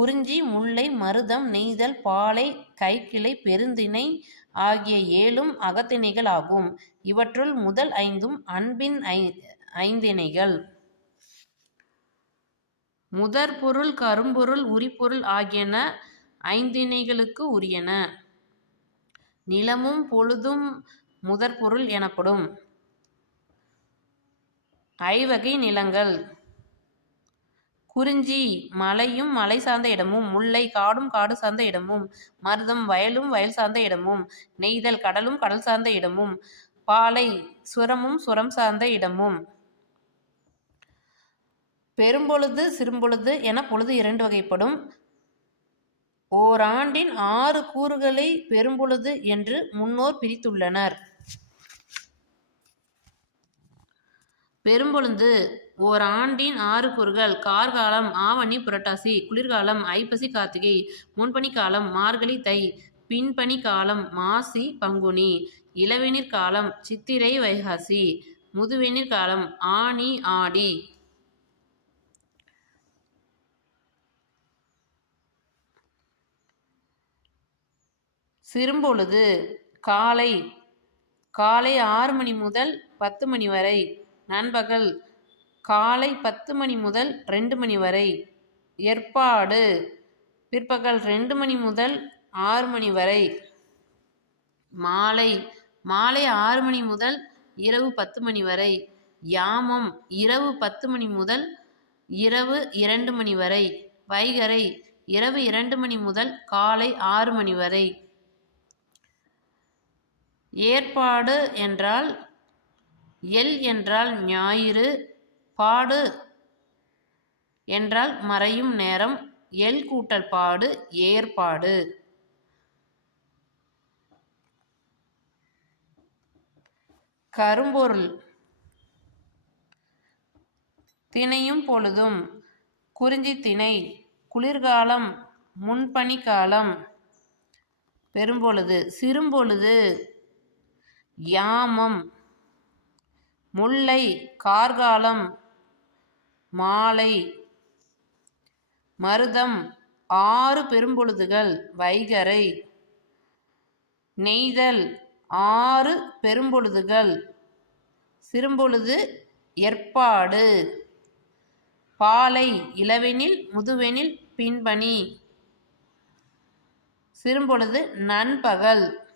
குறிஞ்சி முல்லை மருதம் நெய்தல் பாலை கைக்கிளை பெருந்திணை ஆகிய ஏழும் அகத்திணைகள் ஆகும். இவற்றுள் முதல் ஐந்தும் அன்பின் ஐ ஐந்திணைகள். முதற்பொருள் கரும்பொருள் உரிப்பொருள் ஆகியன ஐந்திணைகளுக்கு உரியன. நிலமும் பொழுதும் முதற்பொருள் எனப்படும். ஐவகை நிலங்கள். குறிஞ்சி மலையும் மலை சார்ந்த இடமும் முல்லை காடும் காடு சார்ந்த இடமும் மருதம் வயலும் வயல் சார்ந்த இடமும் நெய்தல் கடலும் கடல் சார்ந்த இடமும் பாலை சுரமும் சுரம் சார்ந்த இடமும். பெரும்பொழுது சிறும்பொழுது என பொழுது இரண்டு வகைப்படும். ஓராண்டின் ஆறு கூறுகளை பெரும்பொழுது என்று முன்னோர் பிரித்துள்ளனர். பெரும்பொழுது ஓர் ஆண்டின் ஆறு கூறுகள். கார்காலம் ஆவணி புரட்டாசி. குளிர்காலம் ஐப்பசி கார்த்திகை. முன்பனி காலம் மார்கழி தை. பின்பனி காலம் மாசி பங்குனி. இளவெனிற் காலம் சித்திரை வைகாசி. முதுவெனிற் காலம் ஆனி ஆடி. சிறும்பொழுது காலை காலை ஆறு மணி முதல் பத்து மணி வரை. நண்பகல் காலை பத்து மணி முதல் ரெண்டு மணி வரை. ஏற்பாடு பிற்பகல் ரெண்டு மணி முதல் ஆறு மணி வரை. மாலை மாலை ஆறு மணி முதல் இரவு பத்து மணி வரை. யாமம் இரவு பத்து மணி முதல் இரவு இரண்டு மணி வரை. வைகரை இரவு இரண்டு மணி முதல் காலை ஆறு மணி வரை. ஏற்பாடு என்றால் எல் என்றால் ஞாயிறு பாடு என்றால் மறையும் நேரம் எள் கூட்டல் பாடு ஏற்பாடு. கரும்பொருள் திணையும் பொழுதும். குறிஞ்சி திணை: குளிர்காலம் முன்பனி காலம் பெரும்பொழுது சிறும்பொழுது யாமம் முல்லை கார்காலம் மாலை. மருதம் ஆறு பெரும்பொழுதுகள் வைகரை. நெய்தல் ஆறு பெரும்பொழுதுகள். சிறும்பொழுது ஏற்பாடு. பாலை இளவெனில் முதுவெனில் பின்பனி. சிறும்பொழுது நண்பகல்.